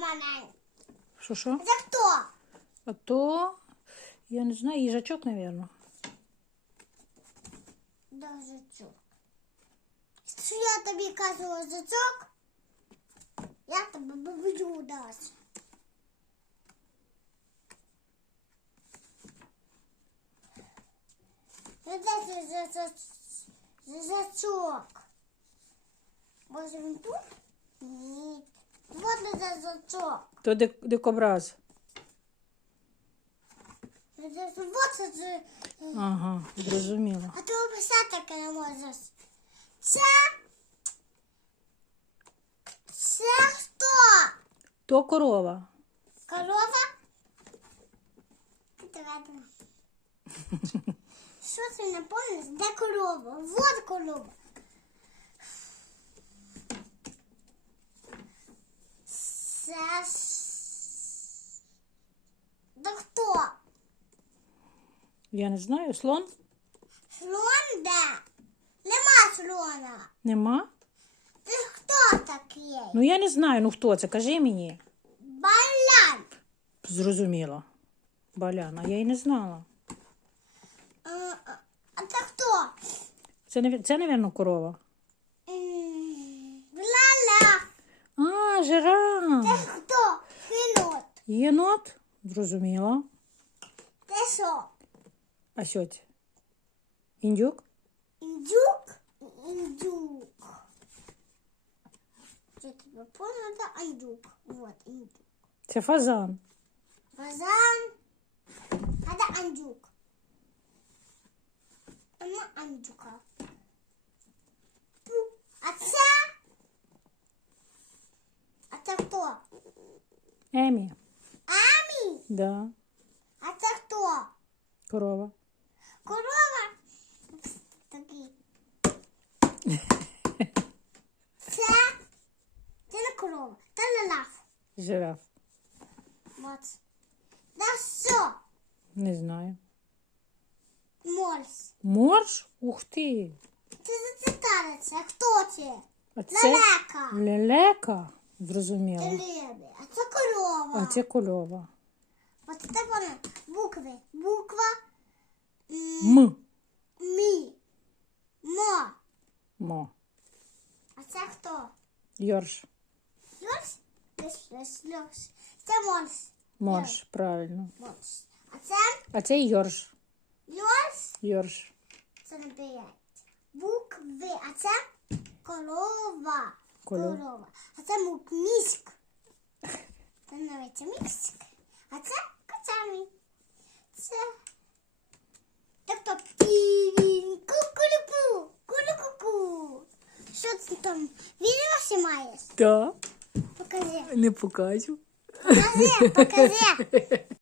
мамень. Що що? Це хто? А то, я не знаю, їжачок, мабуть. Дожичок. Що я тобі кажу, зачок? Я тебе бублю дасть. Ну, де цей зачок? Зачок. Може він тут? Ні. Вот це зачок. То дик- дикобраз. Вот це. Ага, зрозуміло. А ти описати таке не можеш. Це. Це хто? То корова. Корова? Давай, давай. Що це не помниш? Де корова? Вот корова. Це ж... Да хто? Я не знаю, слон? Слон де? Нема слона. Нема? Ти хто такий? Ну я не знаю, ну хто це, кажи мені. Балян. Зрозуміло. Баляна, я й не знала. А, а- а це хто? Це, це напевно, корова. М, Ла-ла. А, жираф. Це хто? Хинот. Єнот? Зрозуміло. Це що? А що це? Індюк? Індюк? Індюк. Я тебе понял, это індюк. Вот, індюк. Це фазан. Фазан. Это індюк. Нема індюка. Пу. А це? А це хто? Емі. Да. А це хто? Корова. Корова. Такий. Це. Це не корова. Це лалаф. Жираф. Вот. Да що? Не знаю. Морс. Морж? Ух ти. Це зациталиться. Хто це? А це Лелека. лелека. Зрозуміло. Лебе. А це корова. А це корова. От це вони букви. Буква. М. М. Мі. Мо. Мо. А це хто? Йорш. Льос, льос, льос. Це морс. Морж, правильно. Морс. А це А це йорш. льос. Йорш. Це не п'ять. Букви. А це корова. Корова. Корова. А це мук міськ. Це називається міськ. А це кацамі. Це. Так то півінь. Ку-ку-ку. Ку-ку-ку. Що це там? Відео знімаєш? Так. Покажи. Не покажу. Покажи, покажи.